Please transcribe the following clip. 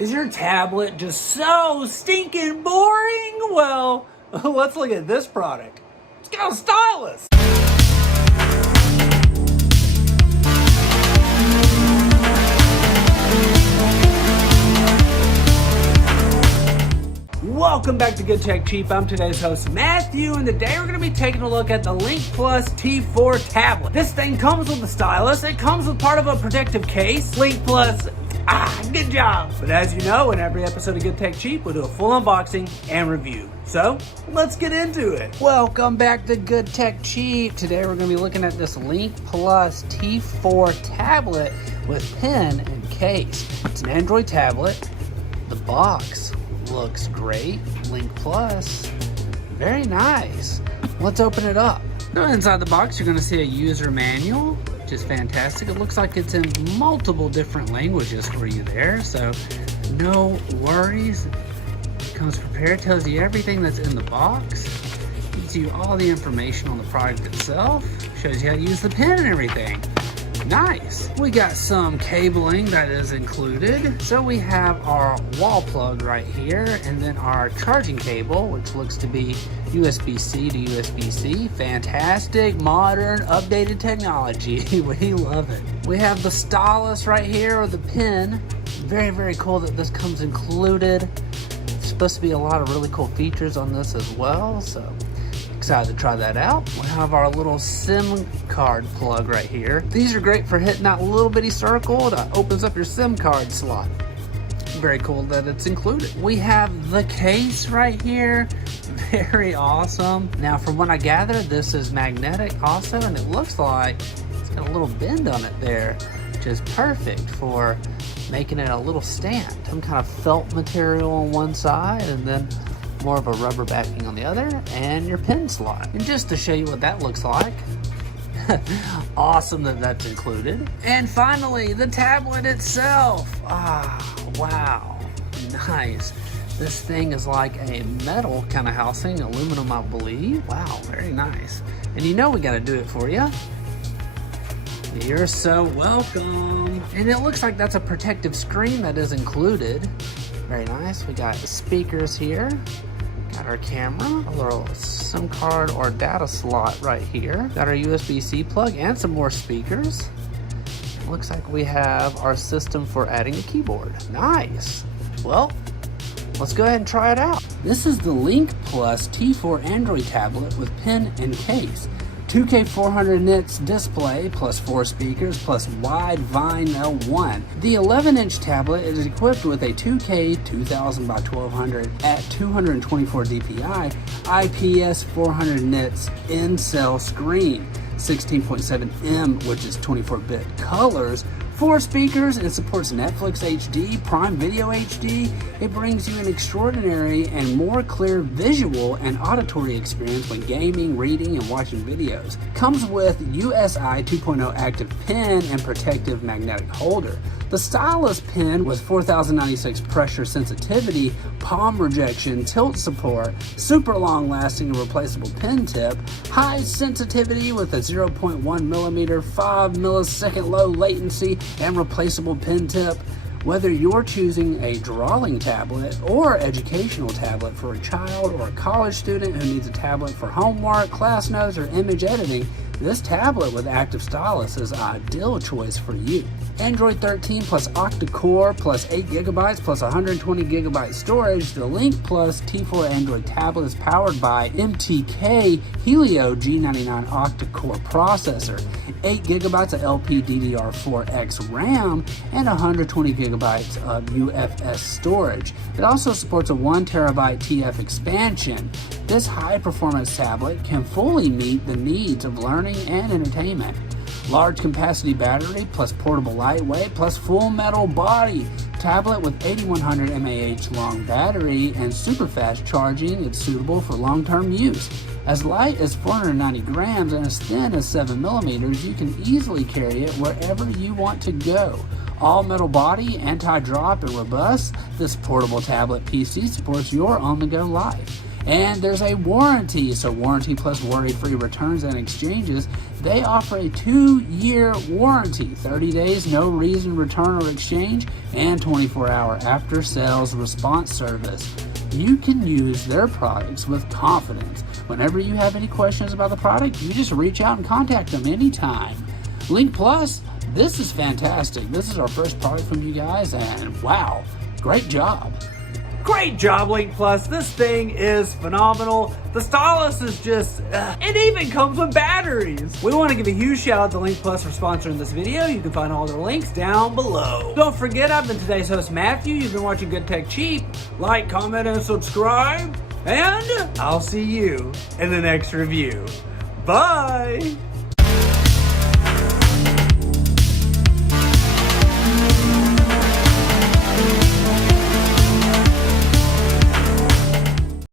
Is your tablet just so stinking boring? Well, let's look at this product. It's got a stylus. Welcome back to Good Tech Cheap. I'm today's host, Matthew, and today we're going to be taking a look at the LincPlus T4 tablet. This thing comes with a stylus. It comes with part of a protective case. LincPlus, good job. But as you know, in every episode of Good Tech Cheap, we'll do a full unboxing and review. So, let's get into it. Welcome back to Good Tech Cheap. Today we're going to be looking at this LincPlus T4 tablet with pen and case. It's an Android tablet. The box looks great. LincPlus, very nice. Let's open it up. So inside the box, you're going to see a user manual, which is fantastic. It looks like it's in multiple different languages for you there, so no worries. It comes prepared, tells you everything that's in the box, gives you all the information on the product itself, shows you how to use the pen and everything. Nice. We got some cabling that is included. So we have our wall plug right here, and then our charging cable, which looks to be USB-C to USB-C. Fantastic, modern, updated technology. We love it. We have the stylus right here, or the pen. Very, very cool that this comes included. There's supposed to be a lot of really cool features on this as well, so excited to try that out. We have our little SIM card plug right here. These are great for hitting that little bitty circle that opens up your SIM card slot. Very cool that it's included. We have the case right here. Very awesome. Now, from what I gather, this is magnetic also, and it looks like it's got a little bend on it there, which is perfect for making it a little stand. Some kind of felt material on one side, and then more of a rubber backing on the other, and your pen slot. And just to show you what that looks like, awesome that that's included. And finally, the tablet itself. Wow, nice. This thing is like a metal kind of housing, aluminum, I believe. Wow, very nice. And you know we got to do it for you. You're so welcome. And it looks like that's a protective screen that is included. Very nice. We got speakers here. Got our camera, a little SIM card or data slot right here. Got our USB-C plug and some more speakers. Looks like we have our system for adding a keyboard. Nice. Well, let's go ahead and try it out. This is the LincPlus T4 Android tablet with pen and case. 2K 400 nits display plus 4 speakers plus wide Vine L1. The 11-inch tablet is equipped with a 2K 2000 by 1200 at 224 dpi IPS 400 nits in-cell screen, 16.7 which is 24-bit colors, 4 speakers. It supports Netflix HD, Prime Video HD. It brings you an extraordinary and more clear visual and auditory experience when gaming, reading, and watching videos. Comes with USI 2.0 active pen and protective magnetic holder. The stylus pen with 4096 pressure sensitivity, palm rejection, tilt support, super long lasting and replaceable pen tip, high sensitivity with a 0.1 millimeter, 5 millisecond low latency, and replaceable pen tip. Whether you're choosing a drawing tablet or educational tablet for a child or a college student who needs a tablet for homework, class notes, or image editing, this tablet with active stylus is an ideal choice for you. Android 13 plus octa-core plus 8GB plus 120GB storage, the LincPlus T4 Android tablet is powered by MTK Helio G99 octa-core processor, 8GB of LPDDR4X RAM, and 120GB of UFS storage. It also supports a 1TB TF expansion. This high-performance tablet can fully meet the needs of learning and entertainment. Large capacity battery plus portable lightweight plus full metal body. Tablet with 8100 mAh long battery and super fast charging. It's suitable for long-term use. As light as 490 grams and as thin as 7 millimeters, you can easily carry it wherever you want to go. All metal body, anti-drop, and robust, this portable tablet PC supports your on-the-go life. And there's a warranty, so warranty plus worry-free returns and exchanges. They offer a 2-year warranty, 30 days, no reason return or exchange, and 24-hour after-sales response service. You can use their products with confidence. Whenever you have any questions about the product, you just reach out and contact them anytime. LincPlus, this is fantastic. This is our first product from you guys, and wow, great job. Great job, LincPlus. This thing is phenomenal. The stylus is just, it even comes with batteries. We want to give a huge shout out to LincPlus for sponsoring this video. You can find all their links down below. Don't forget, I've been today's host, Matthew. You've been watching Good Tech Cheap. Like, comment, and subscribe. And I'll see you in the next review. Bye.